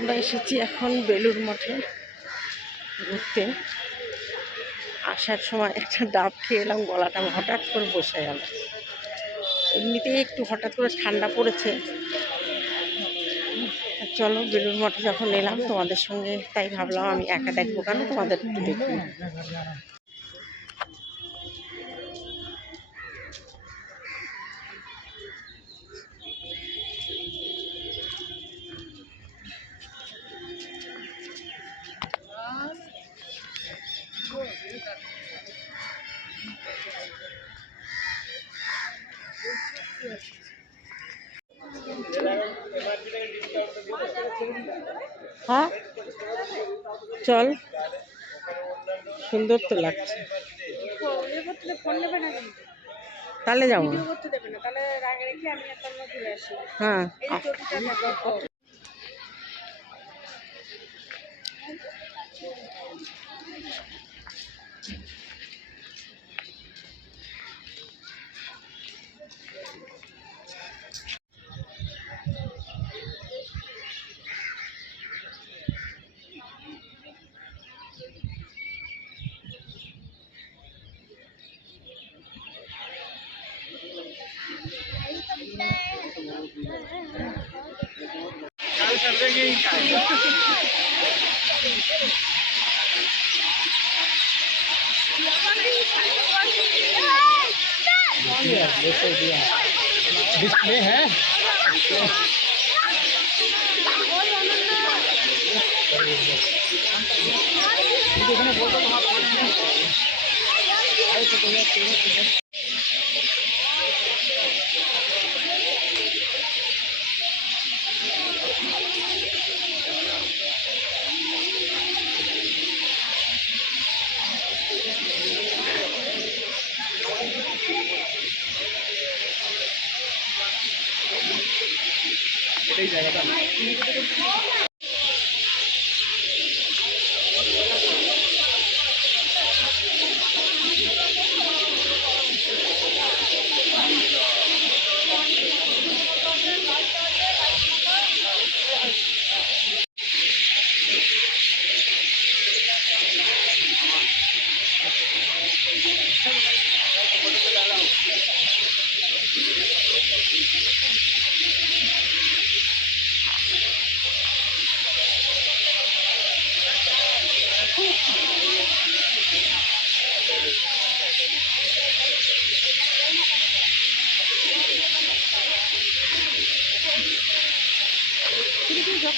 আমরা এসেছি এখন বেলুর মঠে ঘুরতে। আসার সময় একটা ডাব খেয়ে এলাম, গলাটা হঠাৎ করে বসে গেল। এমনিতেই একটু হঠাৎ করে ঠান্ডা পড়েছে। চলো বেলুর মঠে যখন এলাম তোমাদের সঙ্গে, তাই ভাবলাম আমি একা দেখব কেন? তোমাদের একটু দেখি। হ্যাঁ? চল। সুন্দর তো লাগছে। তাহলে যাব ভিডিও করতে দেবে না তাহলে রাগে রেখে আমি একটা অন্য ঘুরে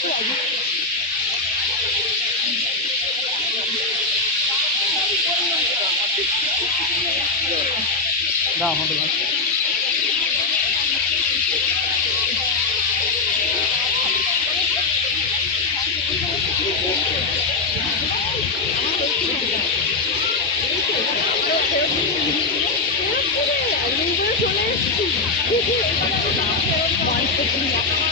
আসি হ্যাঁ এই যে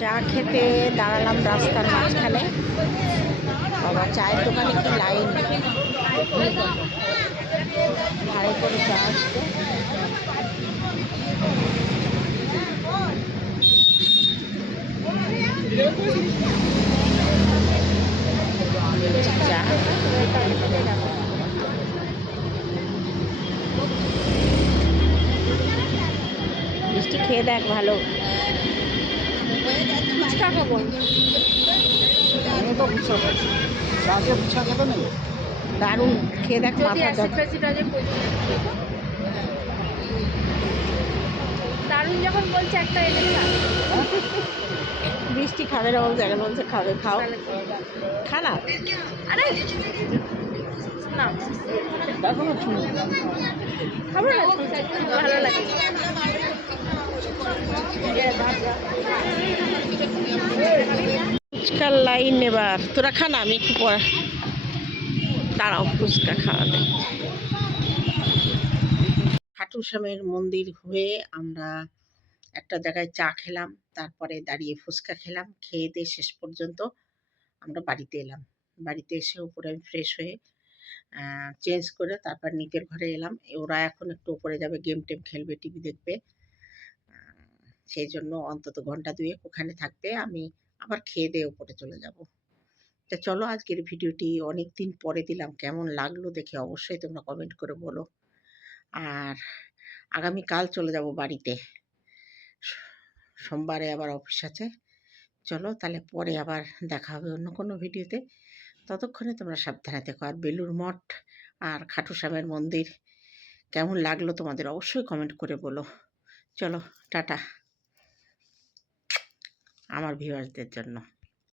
চা খেতে দাঁড়ালাম রাস্তার মাঝখানে। বাবা চায়ের দোকানে কি লাইন? ভাড়ে করে চা আসছে। চা মিষ্টি খেয়ে দেখ ভালো। ফুচকা খাব। দারুণ। খেয়ে দেখ দারুণ যখন বলছে একটা এনে দিলাম বৃষ্টি খাবে না বলছে এখন বলছে খাবে খাও। তাহলে খা না। আরে না। দেখো না। শুনে খাব না? ভালো লাগে। ফুচকার লাইন এবার। তোরা খা না আমি একটু পর। দাঁড়াও ফুচকা খাওয়া দেয় খাটু শ্যামের মন্দির হয়ে আমরা একটা জায়গায় চা খেলাম, তারপরে দাঁড়িয়ে ফুচকা খেলাম, খেয়ে দিয়ে শেষ পর্যন্ত আমরা বাড়িতে এলাম। বাড়িতে এসে উপরে আমি ফ্রেশ হয়ে চেঞ্জ করে তারপর নিচের ঘরে এলাম। ওরা এখন একটু উপরে যাবে গেম টেম খেলবে টিভি দেখবে। সেই জন্য অন্তত ঘণ্টা দুয়েক ওখানে থাকবে আমি আবার খেয়ে দিয়ে উপরে চলে যাব। তা চলো আজকের ভিডিওটি অনেক দিন পরে দিলাম, কেমন লাগল দেখে অবশ্যই তোমরা কমেন্ট করে বলো। আর আগামী কাল চলে যাব বাড়িতে। সোমবারে আবার অফিস আছে। চলো তাহলে পরে আবার দেখা হবে অন্য কোনো ভিডিওতে। ততক্ষণে তোমরা সাবধানে থেকো। আর বেলুর মঠ আর খাটু শ্যামের মন্দির কেমন লাগল তোমাদের অবশ্যই কমেন্ট করে বলো। চলো, টাটা। আমার ভিউয়ার্সদের জন্য।